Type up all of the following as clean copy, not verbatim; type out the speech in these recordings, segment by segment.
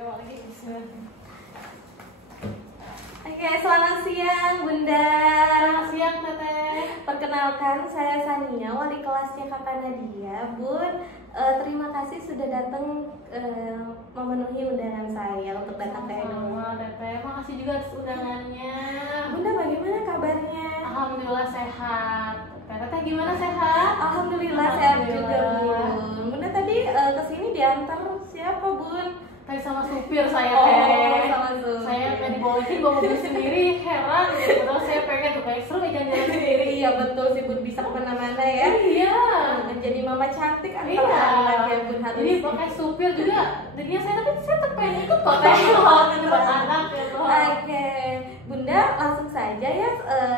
Oke, selamat siang Bunda. Selamat siang Teteh. Perkenalkan, saya Sania, wali kelasnya Kakak Nadia. Bun, terima kasih sudah datang memenuhi undangan saya untuk datang ke Edo. Sama Teteh, makasih juga atas undangannya. Bunda, bagaimana kabarnya? Alhamdulillah sehat. Teteh gimana, sehat? Alhamdulillah sehat juga Bun. Bunda tadi kesini diantar siapa Bun? Tadi sama supir saya Oh, Teh. sama supir. Saya nggak dibolehin bawa mobil sendiri, heran gitu. Padahal saya pengen tuh kayak seru nih jalan-jalan sendiri. Iya betul sih Bun, bisa kemana-mana ya. Iya. Menjadi mama cantik antara Iya. anak ya Bun harus. Jadi pakai supir juga. Jadinya saya tetap pengen ikut kok Teh. Kalau buat anak gitu. Oke, Bunda langsung saja ya.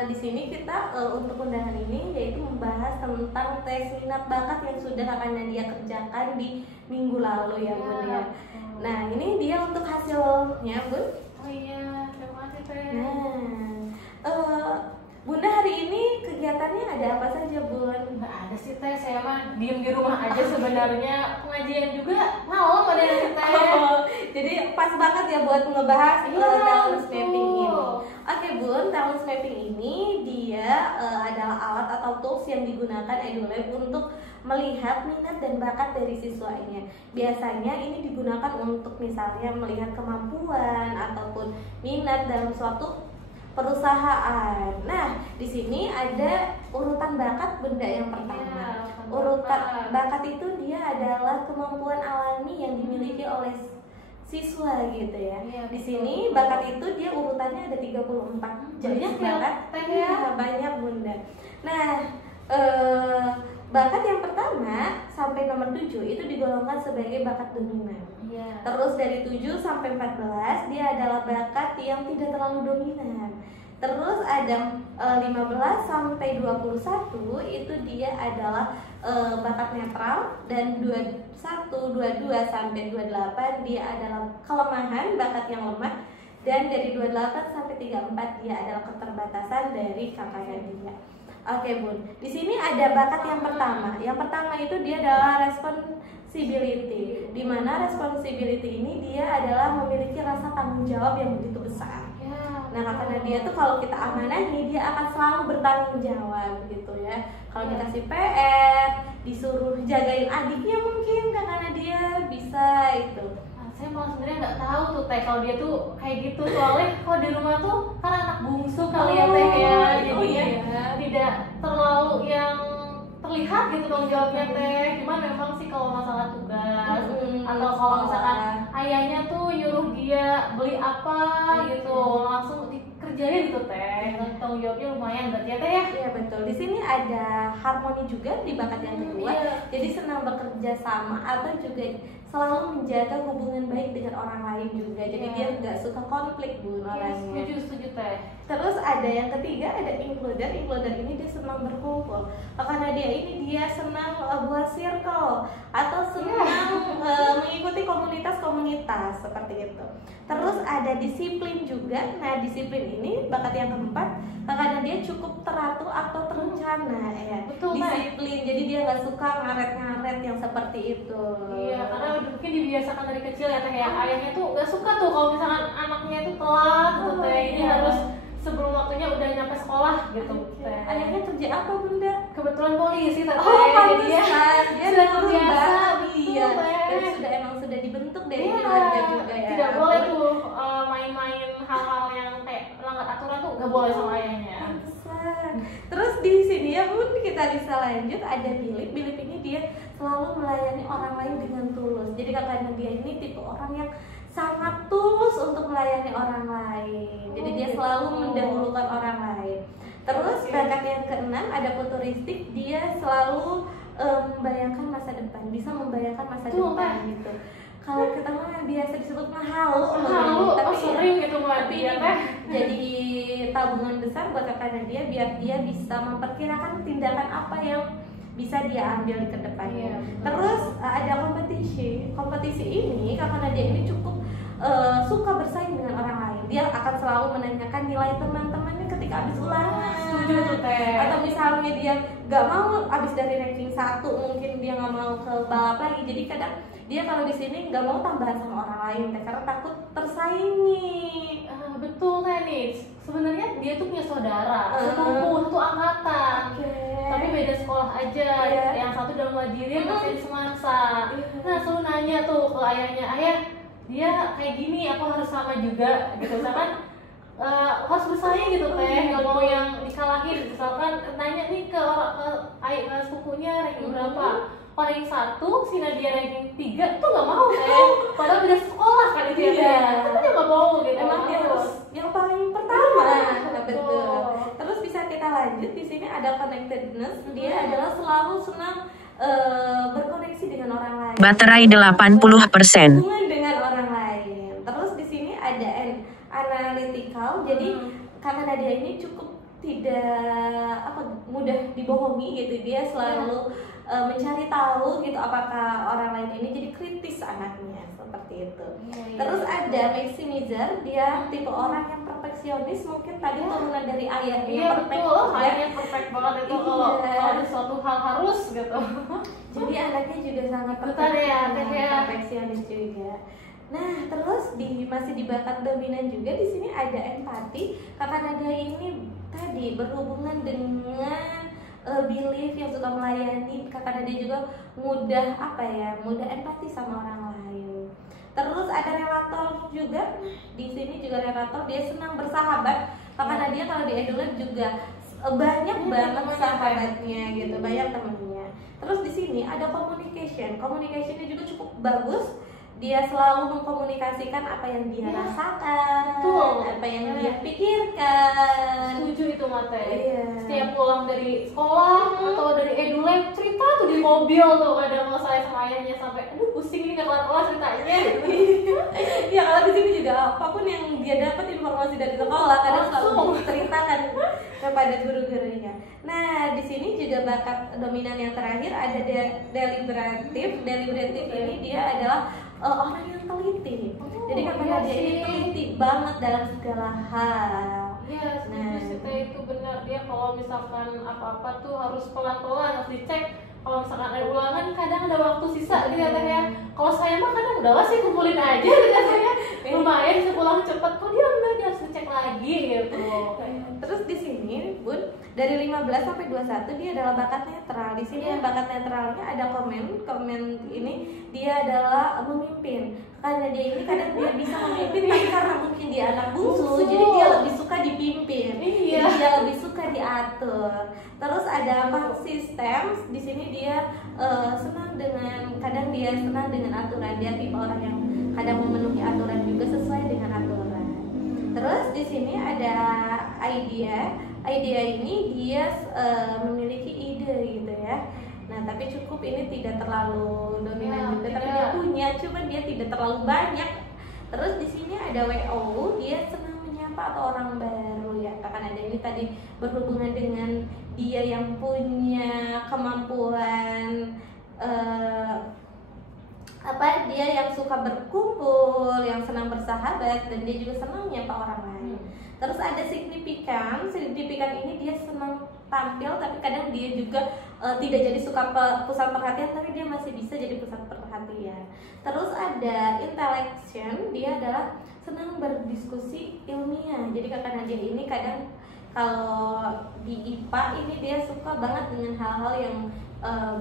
Di sini kita untuk undangan ini yaitu membahas tentang tes minat bakat yang sudah Kakak Nadia kerjakan di minggu lalu ya Bun ya. Nah ini dia untuk hasilnya Bun. Oh iya, terima kasih Teh. Nah, Bunda hari ini kegiatannya ada apa saja Bun? Nggak ada sih Teh, saya mah diem di rumah aja sebenarnya. Pengajian juga malam ada yang Teh. Oh, jadi pas banget ya buat ngebahas Iya, talent betul. mapping ini. Oke Bun, talent mapping ini dia adalah alat atau tools yang digunakan EduLab untuk melihat minat dan bakat dari siswanya. Biasanya ini digunakan untuk misalnya melihat kemampuan ataupun minat dalam suatu perusahaan. Nah, di sini ada urutan bakat Bunda yang pertama. Iya, Urutan bakat itu dia adalah kemampuan alami yang dimiliki oleh siswa gitu ya. Iya, Di betul. sini bakat itu dia urutannya ada 34 jenis Banyak ya, bakat. Teh, Iya, ya. banyak Bunda. Nah, bakat yang pertama sampai nomor 7 itu digolongkan sebagai bakat dominan. Iya. Terus dari 7 sampai 14 dia adalah bakat yang tidak terlalu dominan. Terus ada 15 sampai 21 itu dia adalah bakat netral, dan 21, 22 sampai 28 dia adalah kelemahan, bakat yang lemah, dan dari 28 sampai 34 dia adalah keterbatasan dari kakaknya dia. Oke Bun, di sini ada bakat yang pertama. Yang pertama itu dia adalah responsibility, di mana responsibility ini dia adalah memiliki rasa tanggung jawab yang begitu besar. Ya, Nah kakak Nadia tuh kalau kita amanahi dia akan selalu bertanggung jawab gitu ya. Kalau dikasih PR, disuruh jagain adiknya mungkin kakak Nadia bisa itu. saya malah sebenarnya nggak tahu tuh Teh kalau dia tuh kayak gitu, soalnya kalau di rumah tuh kan anak bungsu kali ya Teh ya, jadinya tidak terlalu yang terlihat gitu tanggung jawabnya Teh. Cuman memang sih kalau masalah tugas atau kalau misalkan ayahnya tuh nyuruh dia beli apa gitu langsung dikerjain gitu Teh. Tanggung jawabnya lumayan berarti ya Teh ya. Iya betul. Di sini ada harmoni juga di bakat yang kedua. Iya. Jadi senang bekerja sama atau juga selalu menjaga hubungan baik dengan orang lain juga. Jadi Iya. dia nggak suka konflik Bun orangnya. Setuju Teh. Terus ada yang ketiga, ada includer. Includer ini dia senang berkumpul. Karena dia ini dia senang buat circle atau senang mengikuti komunitas-komunitas seperti itu. Terus ada disiplin juga. Nah disiplin ini bakat yang keempat, karena dia cukup teratur atau terencana ya. Betul, Mbak. Disiplin. Jadi dia nggak suka ngaret-ngaret yang seperti itu. Iya, karena mungkin dibiasakan dari kecil ya Teh ya. Ayahnya tuh nggak suka tuh kalau misalkan anaknya itu telat gitu Teh. Ini iya. harus sebelum waktunya udah nyampe sekolah gitu Teh. Ayahnya kerja apa Bunda? Kebetulan polisi Teh. Oh, Jadi ya pantesan. Dia sudah nurut terbiasa. banget. Iya. Betul, Dan Teh. sudah dibentuk dari Iya, keluarga juga ya. tidak boleh tuh main-main hal-hal yang kayak melanggar aturan tuh nggak boleh sama ayahnya. Pantesan. Terus di sini ya Bun, kita bisa lanjut. Ada Bilip. Bilip ini dia selalu melayani orang lain dengan tulus. Jadi kakak Nadia ini tipe orang yang sangat tulus untuk melayani orang lain. Jadi dia selalu mendahulukan orang lain. Terus bakat yang keenam ada futuristik. Dia selalu membayangkan masa depan, bisa membayangkan masa Tuh, depan gitu. Kalau kita mah biasa disebut halu, Oh, sering gitu Mbak. tapi Iya, ini Teh. jadi tabungan besar buat kakak Nadia biar dia bisa memperkirakan tindakan apa yang bisa dia ambil di kedepannya. Iya, betul. Terus ada kompetisi. Kompetisi ini kakak Nadia ini cukup suka bersaing dengan orang lain. Dia akan selalu menanyakan nilai teman-temannya ketika ketika habis ulangan. Setuju tuh Teh. Atau misalnya dia nggak mau habis dari ranking 1, mungkin dia nggak mau ke balap lagi. Jadi kadang dia kalau di sini nggak mau tambahan sama orang lain Teh, karena takut tersaingi. Betul Teh nih. Sebenarnya dia tuh punya saudara, sepupu, satu angkatan. Tapi beda sekolah aja. Yang satu dalam Wadirin, yang satu di Semansa. Nah, selalu nanya tuh ke ayahnya, ayah, dia kayak gini, aku harus sama juga gitu. Misalkan harus bersaing gitu Teh, nggak mau yang dikalahin. Misalkan nanya nih ke ayah sepupunya ranking berapa, ranking 1, si Nadia ranking 3 tuh nggak mau Teh. Padahal beda sekolah kan itu ya. Tapi dia nggak mau gitu. Emang dia harus yang paling pertama. Betul. Terus bisa kita lanjut, di sini ada connectedness. Dia adalah selalu senang berkoneksi dengan orang lain. Baterai 80%. Hubungan dengan orang lain. Terus di sini ada analytical. Jadi karena dia ini cukup tidak mudah dibohongi gitu. Dia selalu mencari tahu gitu apakah orang lain ini, jadi kritis anaknya seperti itu. Terus ada maximizer, dia tipe orang yang perfeksionis, mungkin tadi turunan dari ayahnya. Iya betul, ayahnya perfect banget itu kalau ada suatu hal harus gitu. Jadi anaknya juga sangat perfeksionis juga. Nah, terus masih di bakat dominan juga, di sini ada empati. Kakak Nadia ini tadi berhubungan dengan belief yang suka melayani. Kakak Nadia juga mudah mudah empati sama orang lain. Terus ada relator juga, di sini juga relator, dia senang bersahabat. Kakak Nadia kalau di Edulet juga banyak banget sahabatnya gitu, banyak temennya. Terus di sini ada communicationnya juga cukup bagus. Dia selalu mengkomunikasikan apa yang dia rasakan, apa yang dia pikirkan. Setuju itu Mate. Setiap pulang dari sekolah atau dari Edulet, cerita tuh di mobil tuh kadang kalau saya sama ayahnya sampai aduh pusing nih kelar-kelar ceritanya. Ya kalau di sini juga apapun yang dia dapat informasi dari sekolah kadang selalu diceritakan kepada guru-gurunya. Nah, di sini juga bakat dominan yang terakhir ada deliberatif. Deliberatif ini dia adalah orang yang teliti. Jadi kakaknya dia ini teliti banget dalam segala hal. Iya, setuju itu benar. Dia kalau misalkan apa-apa tuh harus pelan-pelan, harus dicek. Kalau misalkan ada ulangan kadang ada waktu sisa dia katanya. Kalau saya mah kadang udahlah sih kumpulin aja katanya. Lumayan bisa pulang cepet. Kok dia enggak, dia harus ngecek lagi gitu. Terus di sini Bun, dari 15 sampai 21 dia adalah bakat netral. Di sini bakat netralnya ada komen ini dia adalah memimpin. Karena dia ini kadang dia bisa memimpin tapi karena mungkin dia anak bungsu, jadi dia lebih suka dipimpin. Dia lebih suka diatur. Terus ada sistem, di sini dia kadang dia senang dengan aturan. Dia tipe orang yang kadang memenuhi aturan juga sesuai dengan aturan. Terus di sini ada idea ini dia memiliki ide gitu ya. Nah, tapi cukup ini tidak terlalu dominan juga, tapi dia punya, cuma dia tidak terlalu banyak. Terus di sini ada WO, dia senang menyapa atau orang baru ya. Karena ada ini tadi berhubungan dengan dia yang punya kemampuan dia yang suka berkumpul, yang senang bersahabat, dan dia juga senang menyapa orang lain. Terus ada signifikan ini dia senang tampil, tapi kadang dia juga tidak jadi suka pusat perhatian, tapi dia masih bisa jadi pusat perhatian. Terus ada intellection, dia adalah senang berdiskusi ilmiah. Jadi kakak Nadia ini kadang kalau di IPA ini dia suka banget dengan hal-hal yang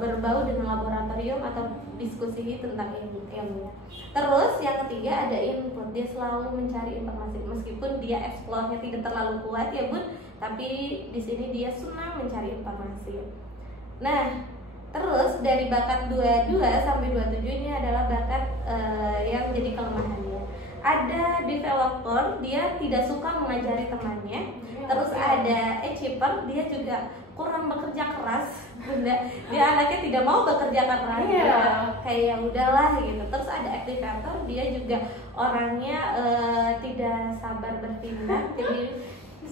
berbau dengan laboratorium atau diskusi tentang ilmu. Terus yang ketiga ada input, dia selalu mencari informasi meskipun dia explore-nya tidak terlalu kuat ya Bun, tapi di sini dia senang mencari informasi. Nah, terus dari bakat 22 sampai 27 ini adalah bakat yang jadi kelemahannya. Ada developer, dia tidak suka mengajari temannya. Terus ada achiever, dia juga kurang bekerja keras. Dia anaknya tidak mau bekerja keras. Kayak ya udahlah gitu. Terus ada activator, dia juga orangnya tidak sabar bertindak. Jadi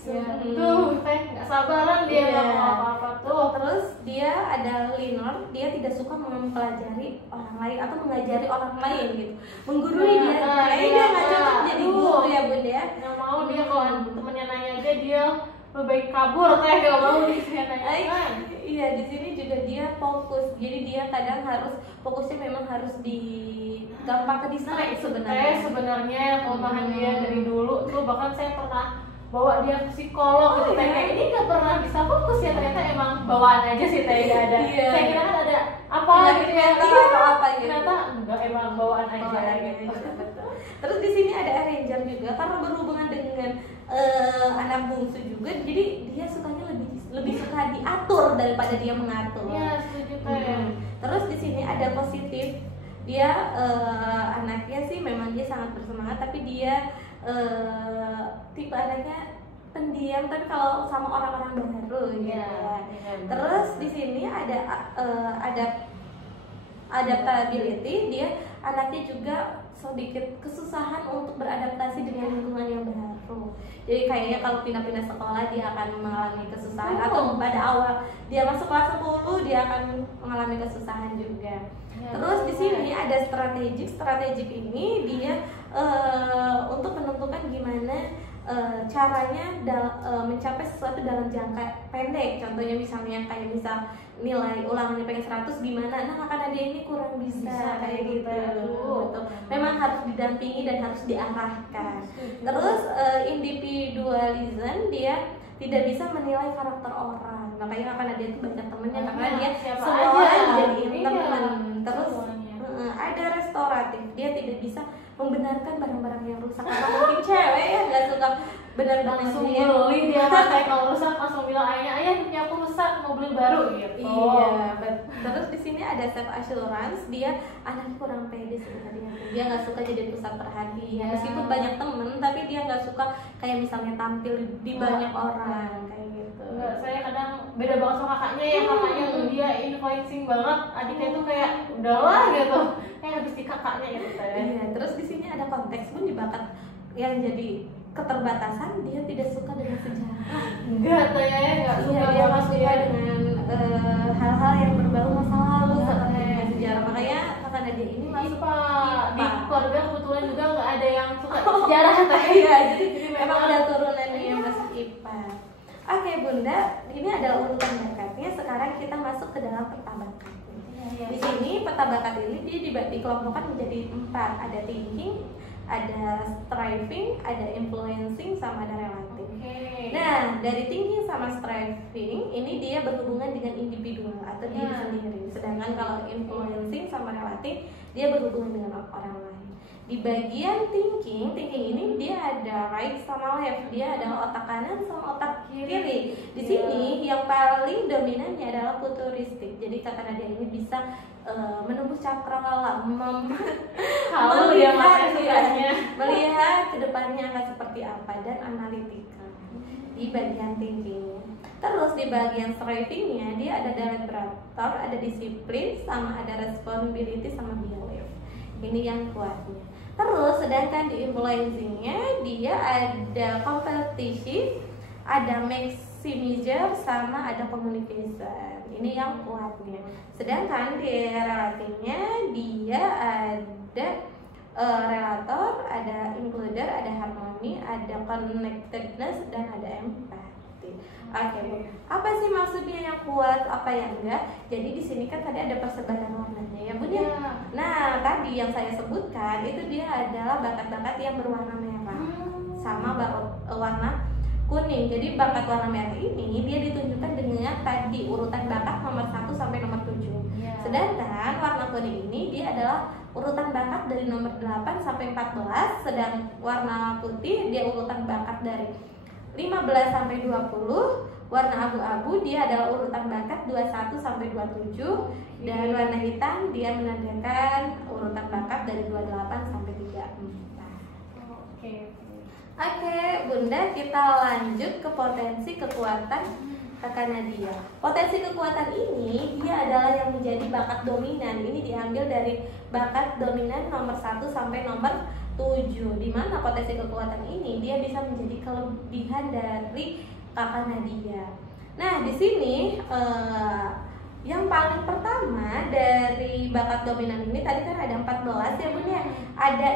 nggak sabaran dia ngomong apa-apa tuh. Terus dia ada learner, dia tidak suka mempelajari orang lain atau mengajari orang lain gitu, menggurui dia. Kayaknya dia nggak cocok jadi guru ya Bun ya. Yang mau dia kalau temennya nanya aja dia lebih baik kabur teh, gak mau ditanyakan. Iya, di sini juga dia fokus. Jadi dia kadang harus fokusnya memang harus di gampang ke distract sebenarnya kelemahan dia dari dulu tuh, bahkan saya pernah bawa dia ke psikolog gitu, kayak ini nggak pernah bisa fokus ya, ternyata emang bawaan aja sih teh, nggak ada. Saya kira kan ada apa gitu ya, atau apa gitu. Ternyata enggak, emang bawaan aja gitu. Terus di sini ada arranger juga karena berhubungan dengan anak bungsu juga, jadi dia sukanya lebih suka diatur daripada dia mengatur. Iya, setuju teh. Terus di sini ada positif, dia anaknya sih memang dia sangat bersemangat, tapi dia tipe anaknya pendiam, tapi kalau sama orang-orang baru gitu ya. Terus di sini ada adaptability, dia anaknya juga sedikit kesusahan untuk beradaptasi dengan lingkungan yang baru. Jadi kayaknya kalau pindah-pindah sekolah dia akan mengalami kesusahan, atau pada awal dia masuk kelas 10 dia akan mengalami kesusahan juga. Terus di sini ada strategik ini dia untuk menentukan gimana caranya mencapai sesuatu dalam jangka pendek. Contohnya misalnya kayak misal nilai ulangannya pengen 100 gimana, nah karena dia ini kurang bisa kayak gitu. Betul. Memang harus didampingi dan harus diarahkan. Terus individualism, dia tidak bisa menilai karakter orang. Makanya karena dia itu banyak temennya, karena dia semua orang jadiin teman. Terus ada restoratif, dia tidak bisa membenarkan barang-barang yang rusak, karena mungkin cewek ya nggak suka benar-benar langsung beli dia pakai, kalau rusak langsung bilang ayah punya aku rusak, mau beli baru gitu. Iya, terus di sini ada self assurance, dia anaknya kurang pede sebenarnya, dia nggak suka jadi pusat perhatian, meskipun banyak temen tapi dia nggak suka kayak misalnya tampil di banyak orang kayak gitu. Enggak, saya kadang beda banget sama kakaknya ya, kakaknya tuh dia influencing banget, adiknya tuh kayak udahlah gitu, kayak habis di kakaknya gitu saya. Iya, terus di sini ada konteks pun di bakat yang jadi keterbatasan, dia tidak suka dengan sejarah. Enggak, saya nggak suka. Dia nggak suka dengan hal-hal yang berbau masa lalu seperti sejarah. Makanya kakak Nadia ini masuk di keluarga kebetulan juga nggak ada yang suka sejarah teh. Iya, jadi memang ada turunannya yang masuk IPA. Oke Bunda, ini adalah urutan bakatnya. Sekarang kita masuk ke dalam peta bakat. Di sini peta bakat ini dia dikelompokkan menjadi 4. Ada thinking, ada striving, ada influencing, sama ada relating. Nah, dari thinking sama striving ini dia berhubungan dengan individual atau diri sendiri. Sedangkan kalau influencing sama relating dia berhubungan dengan orang lain. Di bagian thinking ini dia ada right sama left. Dia adalah otak kanan sama otak kiri. Di sini yang paling dominannya adalah futuristik. Jadi kakak Nadia ini bisa menembus cakrawala, melihat ke depannya akan seperti apa, dan analitikal di bagian thinking. Terus di bagian strivingnya dia ada deliberator, ada disiplin, sama ada responsibility sama belief. Ini yang kuatnya. Terus sedangkan di influencingnya dia ada competition, ada maximizer, sama ada communication. Ini yang kuatnya. Sedangkan di relatingnya dia ada relator, ada includer, ada harmoni, ada connectedness, dan ada empathy. Oke, Bu. Apa sih maksudnya yang kuat, apa yang enggak? Jadi di sini kan tadi ada persebaran warnanya ya, Bu ya. Nah, tadi yang saya sebutkan itu dia adalah bakat-bakat yang berwarna merah sama warna kuning. Jadi bakat warna merah ini dia ditunjukkan dengan tadi urutan bakat nomor 1 sampai nomor 7. Sedangkan warna kuning ini dia adalah urutan bakat dari nomor 8 sampai 14, sedang warna putih dia urutan bakat dari 15 sampai 20, warna abu-abu dia adalah urutan bakat 21 sampai 27, dan warna hitam dia menandakan urutan bakat dari 28 sampai 34. Oke, Bunda, kita lanjut ke potensi kekuatan kakak Nadia. Potensi kekuatan ini dia adalah yang menjadi bakat dominan. Ini diambil dari bakat dominan nomor 1 sampai nomor 7, di mana potensi kekuatan ini dia bisa menjadi kelebihan dari kakak Nadia. Nah, di sini yang paling pertama dari bakat dominan ini tadi kan ada 14 ya Bun ya. Ada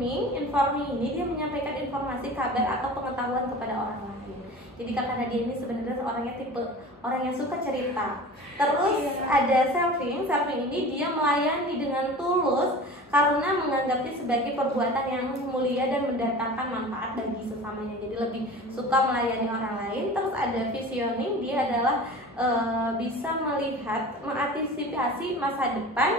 informing ini dia menyampaikan informasi, kabar atau pengetahuan kepada orang lain. Jadi Kakak Nadia ini sebenarnya orangnya tipe orang yang suka cerita. Terus ada serving ini dia melayani dengan tulus karena menganggapnya sebagai perbuatan yang mulia dan mendatangkan manfaat bagi sesamanya. Jadi lebih suka melayani orang lain. Terus ada visioning, dia adalah bisa melihat, mengantisipasi masa depan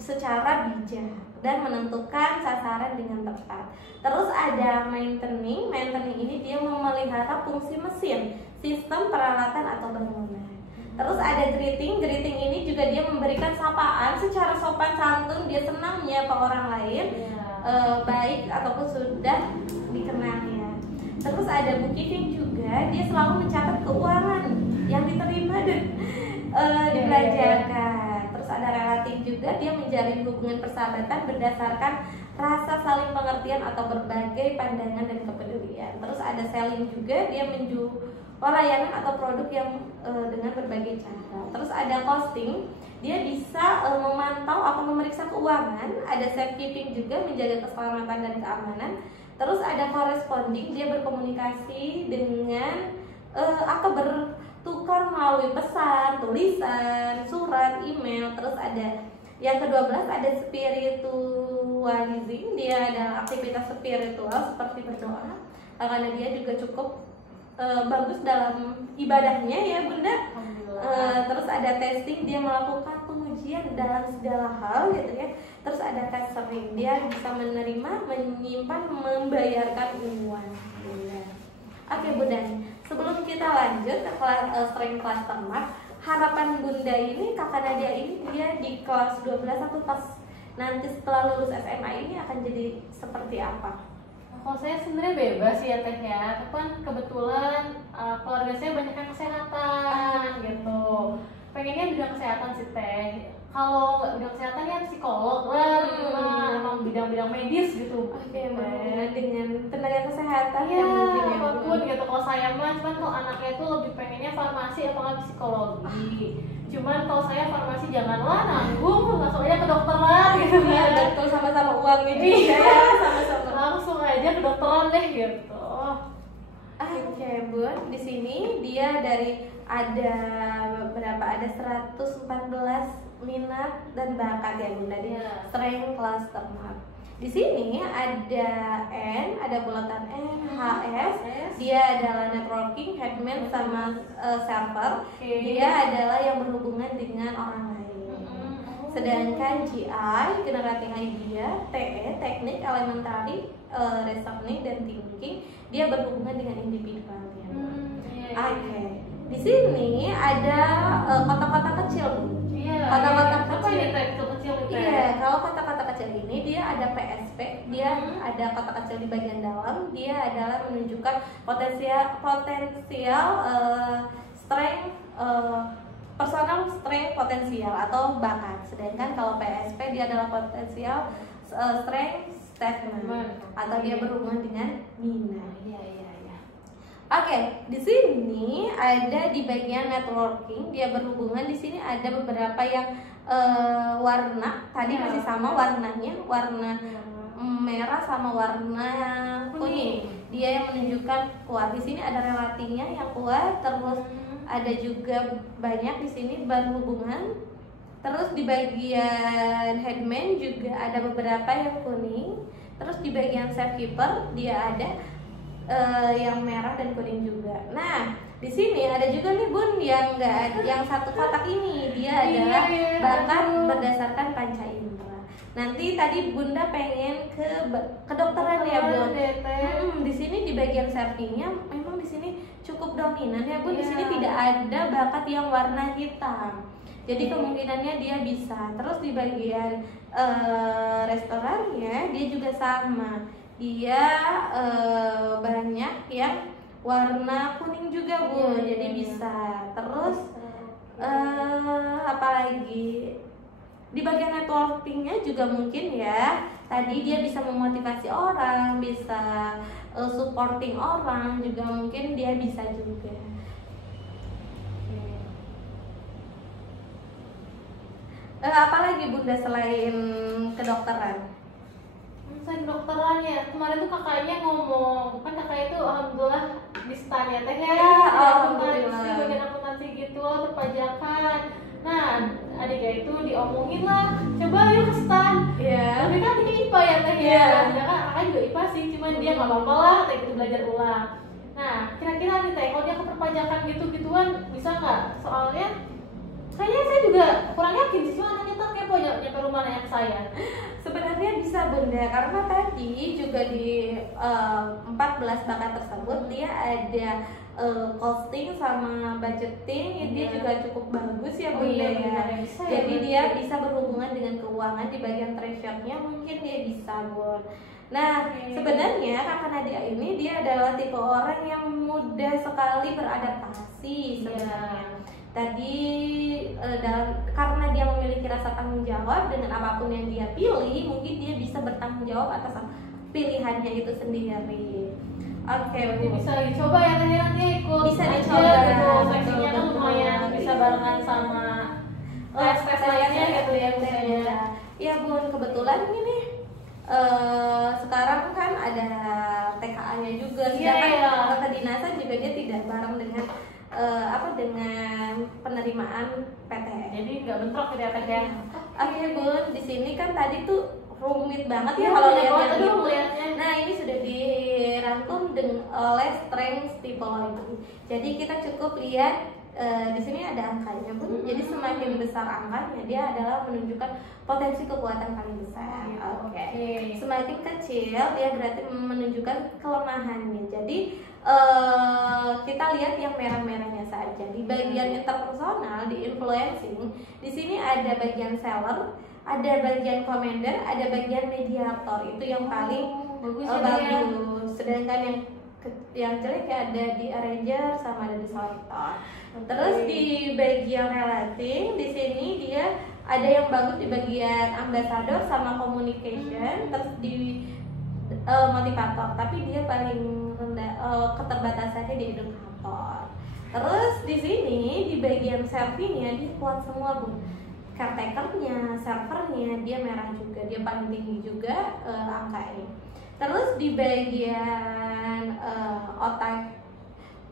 secara bijak dan menentukan sasaran dengan tepat. Terus ada maintaining ini dia memelihara fungsi mesin, sistem, peralatan atau bangunan. Terus ada greeting ini juga dia memberikan sapaan secara sopan santun, dia senang menyapa orang lain, baik ataupun sudah dikenalnya. Terus ada bookkeeping juga, dia selalu mencatat keuangan yang diterima dan dibelanjakan. Terus ada relatif juga, dia menjalin hubungan persahabatan berdasarkan rasa saling pengertian atau berbagai pandangan dan kepedulian. Terus ada selling juga, dia menjual layanan atau produk yang dengan berbagai cara. Terus ada costing, dia bisa memantau atau memeriksa keuangan. Ada safekeeping juga, menjaga keselamatan dan keamanan. Terus ada corresponding, dia berkomunikasi dengan atau bertukar melalui pesan, tulisan, surat, email. Terus ada yang ke-12 ada spiritualism, dia adalah aktivitas spiritual seperti berdoa, karena dia juga cukup bagus dalam ibadahnya ya Bunda. Terus ada testing, dia melakukan pengujian dalam segala hal gitu ya. Terus ada casering, dia bisa menerima, menyimpan, membayarkan uang. Oke Bunda, sebelum kita lanjut ke strength cluster mark, harapan Bunda ini, Kakak Nadia ini dia di kelas 12 atau pas nanti setelah lulus SMA ini akan jadi seperti apa? Kalau saya sebenarnya bebas ya Teh ya, kan kebetulan keluarga saya banyak yang kesehatan gitu. Pengennya bidang kesehatan sih Teh. Kalau nggak bidang kesehatan ya psikolog lah gitu lah, emang bidang-bidang medis gitu. Oke, dengan tenaga kesehatan ya mungkin ya apapun gitu. Kalau saya mah cuman kalau anaknya itu lebih pengennya farmasi apa nggak psikologi. Cuman kalau saya farmasi janganlah nanggung, langsung aja ke dokter lah gitu ya, kan. dokter sama-sama uangnya juga Iya, ya, sama-sama. Langsung aja ke dokteran deh gitu. Oke Bun, di sini dia dari ada berapa? Ada 114 minat dan bakat ya Bunda di strength cluster mark. Di sini ada N, ada bulatan N, HS. Dia adalah networking, headman sama server. Dia adalah yang berhubungan dengan orang lain. Sedangkan GI, generating idea, TE, teknik, elementary, reasoning dan thinking, dia berhubungan dengan individual. Oke. Di sini ada kotak-kotak kecil. Kotak-kotak kecil. Iya, kalau kotak-kotak kecil ini dia ada PSP, dia ada kotak kecil di bagian dalam. Dia adalah menunjukkan potensial strength, personal strength potensial atau bakat. Sedangkan kalau PSP dia adalah potensial strength statement atau dia berhubungan dengan minat. Oke, di sini ada di bagian networking, dia berhubungan di sini ada beberapa yang warna, tadi masih sama warnanya, warna merah sama warna kuning. Dia yang menunjukkan kuat. Di sini ada relatinya yang kuat, terus ada juga banyak di sini berhubungan. Terus di bagian headman juga ada beberapa yang kuning. Terus di bagian safekeeper dia ada yang merah dan kuning juga. Nah, di sini ada juga nih Bun yang enggak ada, yang satu kotak ini dia adalah bakat berdasarkan panca indera. Nanti tadi Bunda pengen ke kedokteran ya Bun. Di sini di bagian servingnya memang di sini cukup dominan ya Bun. Di sini tidak ada bakat yang warna hitam. Jadi kemungkinannya dia bisa. Terus di bagian restorannya dia juga sama. Dia banyak yang warna kuning juga Bu, jadi bisa. Terus apalagi di bagian networkingnya juga mungkin ya. Tadi dia bisa memotivasi orang, bisa supporting orang juga mungkin dia bisa juga. Apalagi Bunda selain kedokteran? Selain ya, kemarin tuh kakaknya ngomong, kan kakaknya tuh alhamdulillah di stan ya teh ya, alhamdulillah. akuntansi, bagian akuntansi gitu, perpajakan. Nah, adiknya itu diomongin lah, coba yuk ke stan. Iya. Tapi kan adiknya IPA ya teh ya, ya kan kakak juga IPA sih, cuman dia nggak apa-apa lah, kayak gitu belajar ulang. Nah, kira-kira nih teh, kalau dia ke perpajakan gitu-gituan bisa nggak? Soalnya kayaknya saya juga kurang yakin sih, cuma anaknya tuh kepo nyampe rumah nanya ke saya. Sebenarnya bisa Bunda, karena tadi juga di 14 bakat tersebut dia ada costing sama budgeting, dia juga cukup bagus ya Bunda ya. Bisa Jadi ya, dia bisa berhubungan dengan keuangan di bagian treasure-nya, mungkin dia bisa Bun. Nah, sebenarnya kakak Nadia ini dia adalah tipe orang yang mudah sekali beradaptasi sebenarnya. Tadi karena dia memiliki rasa tanggung jawab dengan apapun yang dia pilih, mungkin dia bisa bertanggung jawab atas pilihannya itu sendiri. Oke, Jadi bisa dicoba ya teh nanti ikut Bisa aja dicoba, gitu, betul, seksinya kan betul. lumayan bisa barengan sama tes lainnya gitu ya misalnya. Iya Bun, kebetulan ini nih sekarang kan ada TKA-nya juga, sedangkan kedinasan juga dia tidak bareng dengan dengan penerimaan PTN. Jadi nggak bentrok gitu ya teh ya. Oke Bun, di sini kan tadi tuh rumit banget ya Iya, kalau banyak lihat banget, yang aduh, itu. lihatnya. Nah ini sudah dirangkum oleh strength typology. Jadi kita cukup lihat di sini ada angkanya Bun. Jadi semakin besar angkanya dia adalah menunjukkan potensi kekuatan paling besar. Oke. Semakin kecil dia berarti menunjukkan kelemahannya. Jadi kita lihat yang merah-merahnya saja. Di bagian interpersonal, di influencing, di sini ada bagian seller, ada bagian commander, ada bagian mediator. Itu yang paling bagus. Sedangkan yang jelek ya ada di arranger sama ada di selector. Terus di bagian relating, di sini dia ada yang bagus di bagian ambassador sama communication, terus di motivator, tapi dia paling rendah keterbatasannya di edukator. Terus di sini di bagian servingnya dia kuat semua Bun. Caretakernya, servernya dia merah juga, dia paling tinggi juga angkanya. Terus di bagian otak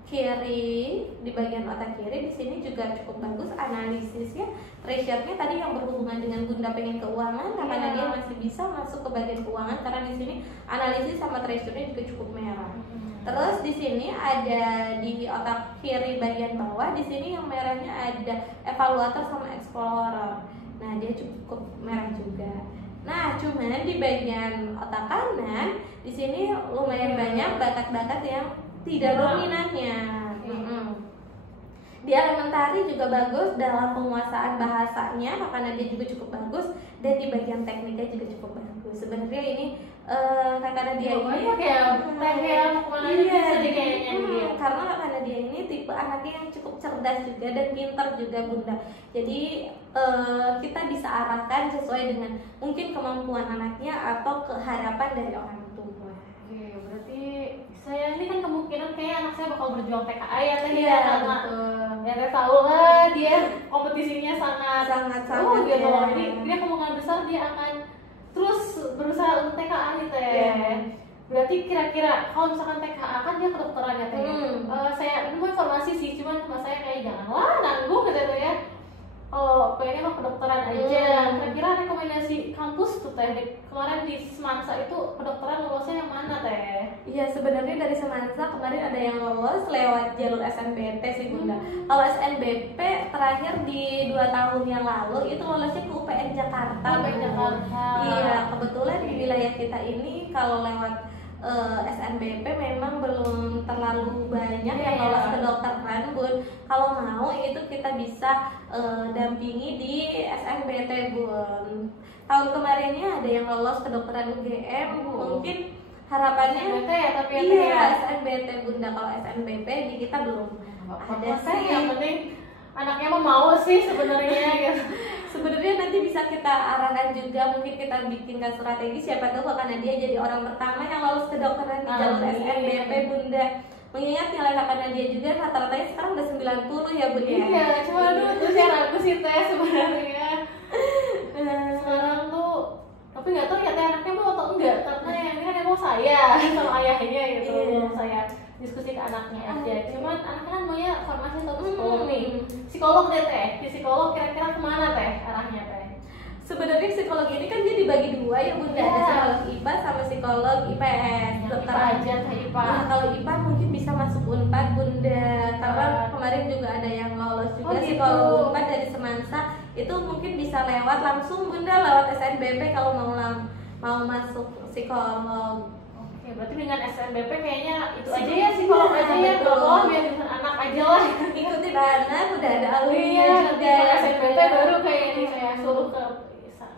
kiri, di bagian otak kiri di sini juga cukup bagus analisisnya. Treasure-nya tadi yang berhubungan dengan Bunda pengen keuangan, karena dia masih bisa masuk ke bagian keuangan karena di sini analisis sama treasure-nya juga cukup merah. Terus di sini ada di otak kiri bagian bawah, di sini yang merahnya ada evaluator sama explorer. Nah, dia cukup merah juga. Nah, cuman di bagian otak kanan di sini lumayan banyak bakat-bakat yang tidak dominannya. Dia elementari juga bagus dalam penguasaan bahasanya, makanya dia juga cukup bagus, dan di bagian tekniknya juga cukup bagus. Sebenarnya ini karena dia ini karena karena dia ini tipe anaknya yang cukup cerdas juga dan pintar juga Bunda. Jadi kita bisa arahkan sesuai dengan mungkin kemampuan anaknya atau keharapan dari orang tua. Oke, berarti saya ini kan kemungkinan kayak anak saya bakal berjuang PKA ya teh Iya, karena betul. ya saya tahu lah dia kompetisinya sangat gitu. Jadi dia kemungkinan besar dia akan terus berusaha untuk TKA nih teh. Iya. Berarti kira-kira kalau misalkan TKA kan dia kedokteran ya teh. Saya nemu informasi sih, cuman sama saya kayak janganlah nanggung gitu ya. Oh, pengennya mah kedokteran aja. Kira-kira rekomendasi kampus tuh teh kemarin di Semansa itu kedokteran lulosnya yang mana teh? Iya, sebenarnya dari Semansa kemarin ada yang lolos lewat jalur SNBP sih Bunda. Kalau SNBP terakhir di 2 tahun yang lalu itu lolosnya ke UPN Jakarta. UPN Jakarta. Iya, kebetulan di wilayah kita ini kalau lewat SNBP memang belum terlalu banyak yang lolos kedokteran Bun. Kalau mau itu kita bisa dampingi di SNBT Bun. Tahun kemarinnya ada yang lolos kedokteran UGM, mungkin harapannya SNBT ya, tapi SNBT Bunda. Kalau SNBP di kita belum ada sih. Yang penting anaknya mau sih sebenarnya gitu. Sebenarnya nanti bisa kita arahkan juga, mungkin kita bikinkan strategi, siapa tahu karena dia jadi orang pertama yang lolos kedokteran di jalur SNBP Bunda. Mengingat nilai kakak dia juga rata-ratanya sekarang udah 90 ya Bunda. Iya, cuma dulu saya ragu sih teh sebenarnya. Sekarang tuh tapi nggak tahu ya teh anaknya mau atau enggak, karena yang ini kan emang saya sama ayahnya gitu. Iya. Saya diskusi ke anaknya aja. Cuman anaknya kan maunya farmasi atau psikolog nih. Psikolog deh teh. Di psikolog kira-kira kemana teh arahnya teh? Sebenarnya psikologi ini kan dia dibagi dua ya Bunda, Iya. ada psikolog IPA sama psikolog IPS. Yang IPA aja teh IPA. Nah, kalau IPA mungkin bisa masuk Unpad Bunda, karena Unpad. kemarin juga ada yang lolos juga Oh, gitu. psikolog Unpad dari Semansa. Itu mungkin bisa lewat langsung Bunda, lewat SNBP kalau mau masuk psikolog. Oke, berarti dengan SNBP kayaknya itu aja ya psikolog aja ya. Betul. Kalau biar jurusan anak aja lah. Ikutin anak, udah ada alumni Iya, nanti juga. kalau SNBP baru kayak ini saya suruh ke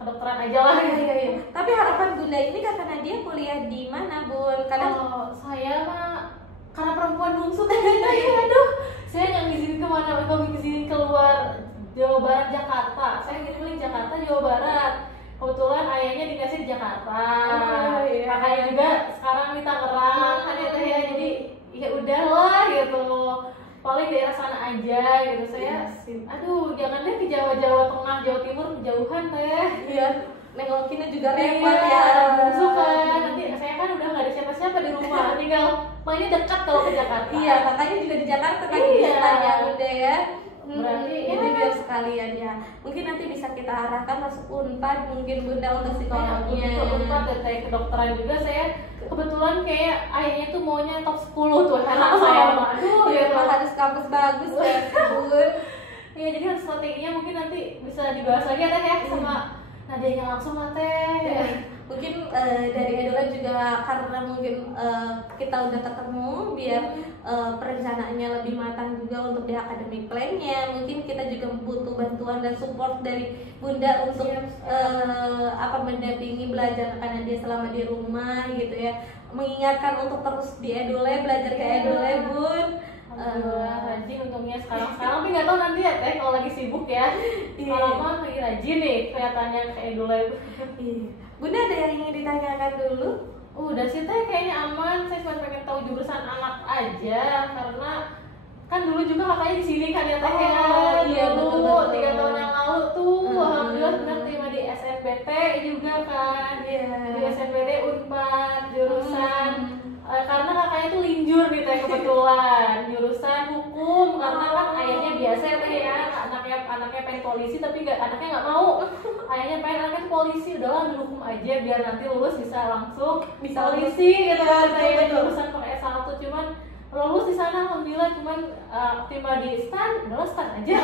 kedokteran aja lah. Iya. Tapi harapan Bunda ini Kakak Nadia kuliah di mana Bun? Karena Kalau saya mah karena perempuan bungsu kan kita ya, aduh, saya nggak ngizinin kemana, kalau ngizinin keluar Jawa Barat Jakarta, saya ngizinin Jakarta Jawa Barat. Kebetulan ayahnya dikasih di Jakarta, Oh, iya. kakaknya juga sekarang di Tangerang, kan ya teh ya, jadi ya udahlah gitu, paling daerah sana aja gitu. Saya, aduh, jangan deh ke Jawa Tengah, Jawa Timur kejauhan teh. iya, nengokinnya juga repot Iya, ya. bungsu kan. Nanti saya kan udah nggak ada siapa-siapa di rumah, tinggal mainnya dekat kalau ke Jakarta. Iya, kakaknya juga di Jakarta kan Iya. ya Bunda ya. Berarti Jadi ya. biar sekalian ya. Mungkin nanti bisa kita arahkan masuk Unpad mungkin Bunda untuk Saya psikolognya. untuk Unpad dan kayak kedokteran juga saya kebetulan kayak ayahnya tuh maunya top 10 tuh anak saya mah. Aduh, Iya, gitu. emang harus kampus bagus ya Bun. Iya, jadi kan strateginya mungkin nanti bisa dibahas lagi ya teh ya sama Nadianya langsung lah teh. Iya. Mungkin dari Edola juga karena mungkin kita udah ketemu biar perencanaannya lebih matang juga untuk di academic plan-nya. Mungkin kita juga butuh bantuan dan support dari Bunda untuk mendampingi belajar karena dia selama di rumah gitu ya. Mengingatkan untuk terus di Edule, belajar ke Edule Bun. Alhamdulillah rajin untungnya sekarang tapi nggak tahu nanti ya teh kalau lagi sibuk ya. Sekarang mah lagi rajin nih kelihatannya kayak dulu. Iya. Bunda ada yang ingin ditanyakan dulu? Udah sih teh kayaknya aman. Saya cuma pengen tahu jurusan anak aja karena kan dulu juga kakaknya di sini kan ya teh ya. Oh, iya, Dulu betul. 3 tahun yang lalu tuh alhamdulillah benar terima di SNBT juga kan. Iya. Di SNBT Unpad jurusan karena kakaknya tuh linjur nih teh kebetulan jurusan hukum karena kan ayahnya biasa ya teh ya anaknya pengen polisi tapi anaknya nggak mau ayahnya pengen anaknya tuh polisi udahlah ambil hukum aja biar nanti lulus bisa langsung bisa polisi gitu kan saya jurusan pakai S1 cuman lulus di sana alhamdulillah cuman terima di stan udahlah stan aja.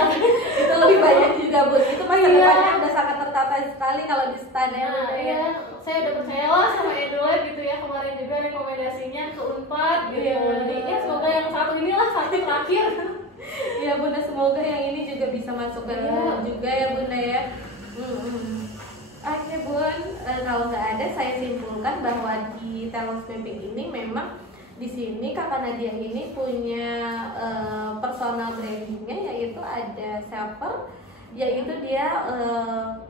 Itu lebih banyak juga Bun. Itu masa Iya. depannya udah sangat tertata sekali kalau di stan ya. Nah, iya, saya udah percaya lah sama Edule gitu ya kemarin juga rekomendasinya ke Unpad gitu. Iya. Jadi ya semoga yang satu inilah satu terakhir. Ya Bunda, semoga yang ini juga bisa masuk ke Iya. juga ya Bunda ya. Oke Bun, kalau nggak ada saya simpulkan bahwa di Telus Mapping ini memang di sini Kakak Nadia ini punya personal brandingnya, yaitu ada Saver, yaitu dia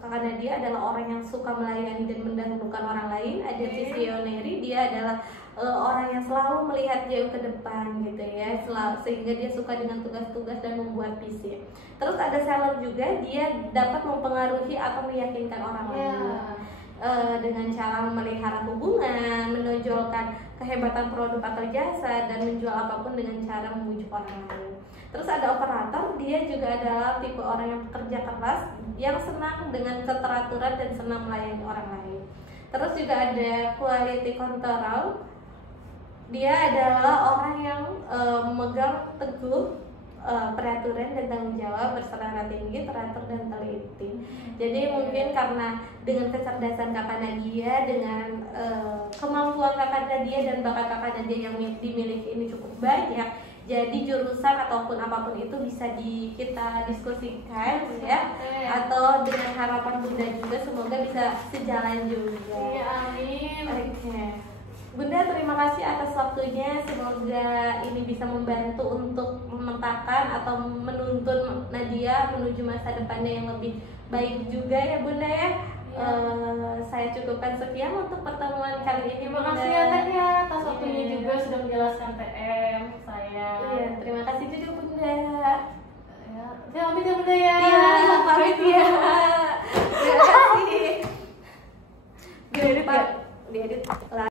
Kakak Nadia adalah orang yang suka melayani dan mendahulukan orang lain. Ada visionary, dia adalah orang yang selalu melihat jauh ke depan gitu ya, sehingga dia suka dengan tugas-tugas dan membuat visi. Terus ada seller juga, dia dapat mempengaruhi atau meyakinkan orang lain dengan cara memelihara hubungan, menonjolkan kehebatan produk atau jasa, dan menjual apapun dengan cara membujuk orang lain. Terus ada operator, dia juga adalah tipe orang yang pekerja keras, yang senang dengan keteraturan dan senang melayani orang lain. Terus juga ada quality control, dia adalah orang yang memegang teguh peraturan dan tanggung jawab, berserah tinggi, teratur dan teliti. Jadi mungkin karena dengan kecerdasan Kakak Nadia, dengan kemampuan Kakak Nadia dan bakat Kakak Nadia yang dimiliki ini cukup banyak, jadi jurusan ataupun apapun itu bisa kita diskusikan ya, atau dengan harapan Bunda juga semoga bisa sejalan juga. Iya, amin. Oke. Bunda, terima kasih atas waktunya. Semoga ini bisa membantu untuk memetakan atau menuntun Nadia menuju masa depannya yang lebih baik juga ya Bunda ya. Saya cukupkan sekian untuk pertemuan kali ini. Terima Bunda. kasih ya Teh ya atas waktunya juga sudah menjelaskan TM saya. Iya, terima kasih juga Bunda. Ya, saya pamit ya Bunda ya. Iya, pamit ya. Terima kasih. Diedit ya? Diedit